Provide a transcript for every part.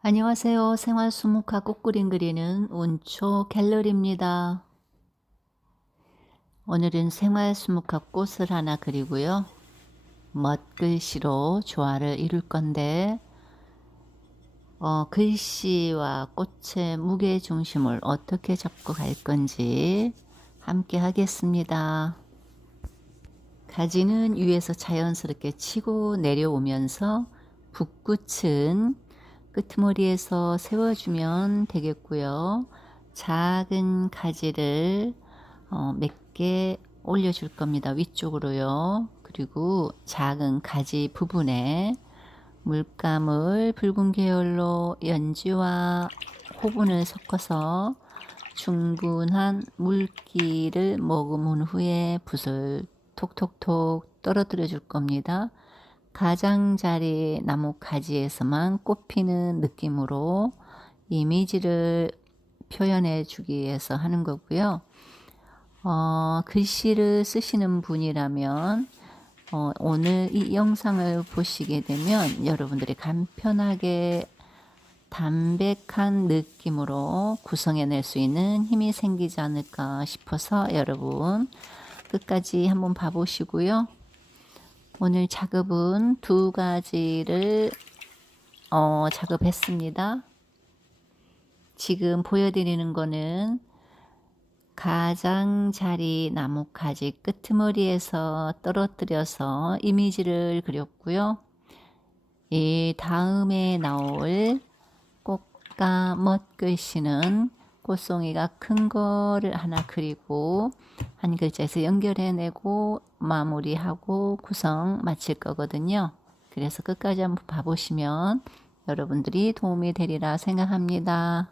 안녕하세요. 생활 수묵화 꽃그림 그리는 운초 갤러리입니다. 오늘은 생활 수묵화 꽃을 하나 그리고요. 멋글씨로 조화를 이룰 건데 어, 글씨와 꽃의 무게 중심을 어떻게 잡고 갈 건지 함께 하겠습니다. 가지는 위에서 자연스럽게 치고 내려오면서 붓끝은 끄트머리에서 세워주면 되겠고요. 작은 가지를 어, 몇개 올려줄 겁니다. 위쪽으로요. 그리고 작은 가지 부분에 물감을 붉은 계열로 연지와 호분을 섞어서 충분한 물기를 머금은 후에 붓을 톡톡톡 떨어뜨려 줄 겁니다. 가장자리 나무 가지에서만 꽃피는 느낌으로 이미지를 표현해 주기 위해서 하는 거고요. 어, 글씨를 쓰시는 분이라면 어, 오늘 이 영상을 보시게 되면 여러분들이 간편하게 담백한 느낌으로 구성해낼 수 있는 힘이 생기지 않을까 싶어서 여러분 끝까지 한번 봐보시고요. 오늘 작업은 두 가지를 어, 작업했습니다. 지금 보여드리는 거는 가장자리 나뭇가지 끄트머리에서 떨어뜨려서 이미지를 그렸고요. 이 다음에 나올 꽃과 멋글씨는 꽃송이가 큰 거를 하나 그리고 한 글자에서 연결해내고 마무리하고 구성 마칠 거거든요. 그래서 끝까지 한번 봐보시면 여러분들이 도움이 되리라 생각합니다.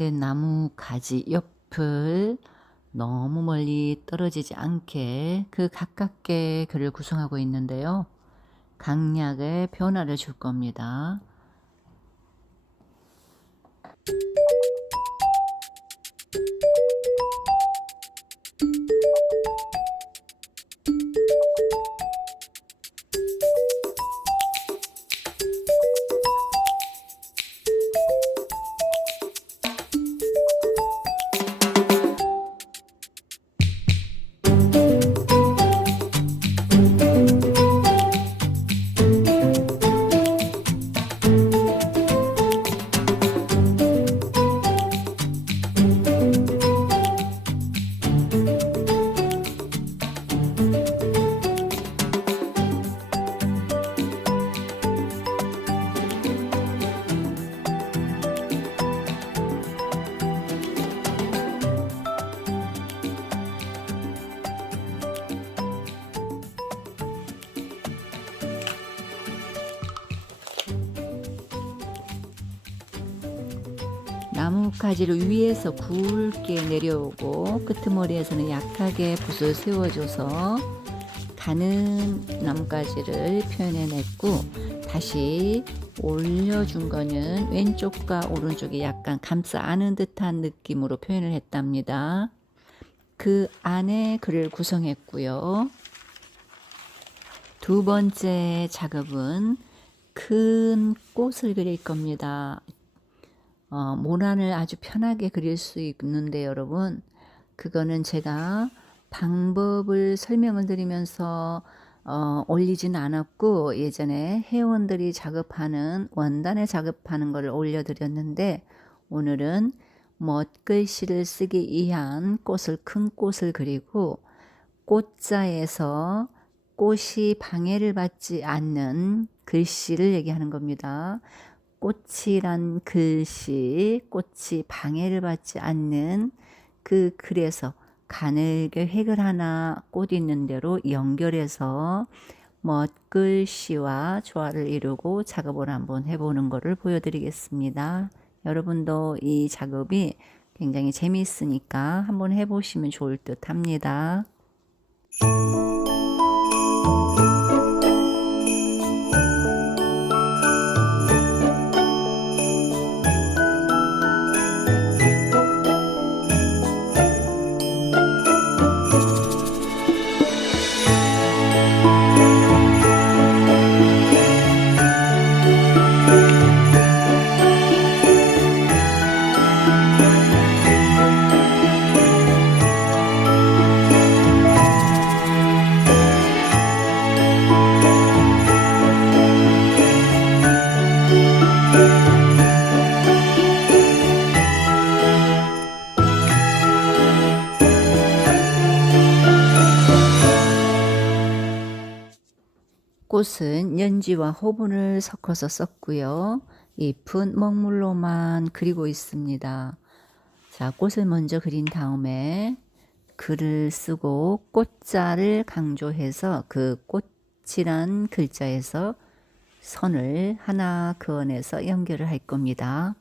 표현된 나무 가지 옆을 너무 멀리 떨어지지 않게 그 가깝게 글을 구성하고 있는데요. 강약의 변화를 줄 겁니다. 나무 가지를 위에서 굵게 내려오고 끄트머리에서는 약하게 붓을 세워줘서 가는 나뭇가지를 표현해냈고 다시 올려준 거는 왼쪽과 오른쪽이 약간 감싸 안은 듯한 느낌으로 표현을 했답니다. 그 안에 글을 구성했고요. 두 번째 작업은 큰 꽃을 그릴 겁니다. 어, 모란을 아주 편하게 그릴 수 있는데 여러분 그거는 제가 방법을 설명을 드리면서 어, 올리진 않았고 예전에 회원들이 작업하는 원단에 작업하는 것을 올려드렸는데 오늘은 멋글씨를 쓰기 위한 꽃을 큰 꽃을 그리고 꽃자에서 꽃이 방해를 받지 않는 글씨를 얘기하는 겁니다. 꽃이란 글씨, 꽃이 방해를 받지 않는 그 글에서 가늘게 획을 하나 꽃 있는 대로 연결해서 멋글씨와 조화를 이루고 작업을 한번 해보는 것을 보여드리겠습니다. 여러분도 이 작업이 굉장히 재미있으니까 한번 해보시면 좋을 듯 합니다. 꽃은 연지와 호분을 섞어서 썼고요. 잎은 먹물로만 그리고 있습니다. 자, 꽃을 먼저 그린 다음에 글을 쓰고 꽃자를 강조해서 그 꽃이란 글자에서 선을 하나 그어내서 연결을 할 겁니다.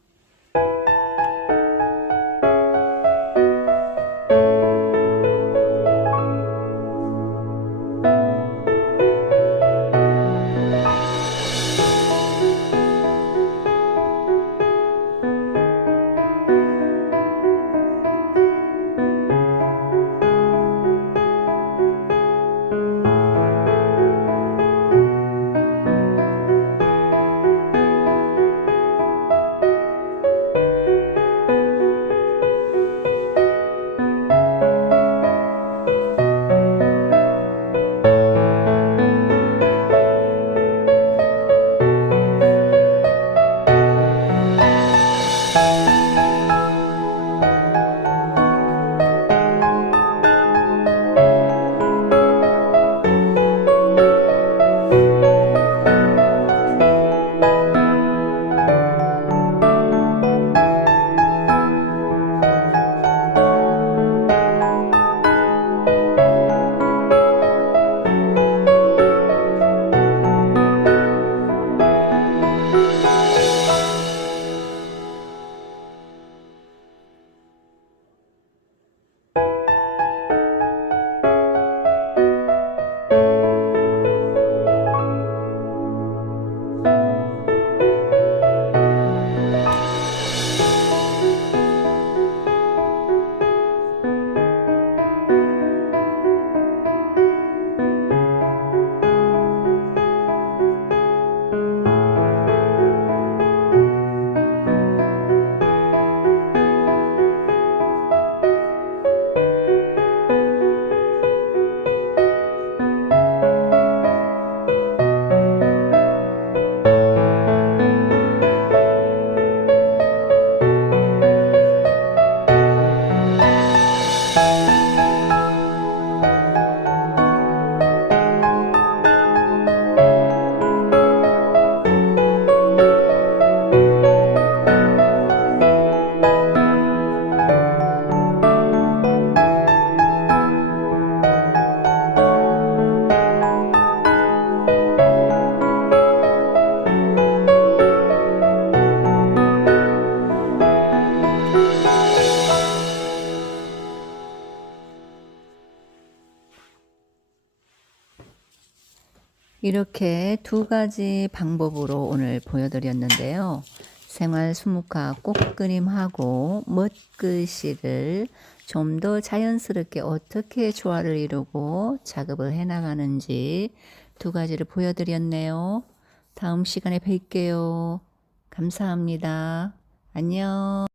이렇게 두 가지 방법으로 오늘 보여드렸는데요. 생활 수묵화 꽃그림하고 멋글씨를 좀 더 자연스럽게 어떻게 조화를 이루고 작업을 해나가는지 두 가지를 보여드렸네요. 다음 시간에 뵐게요. 감사합니다. 안녕.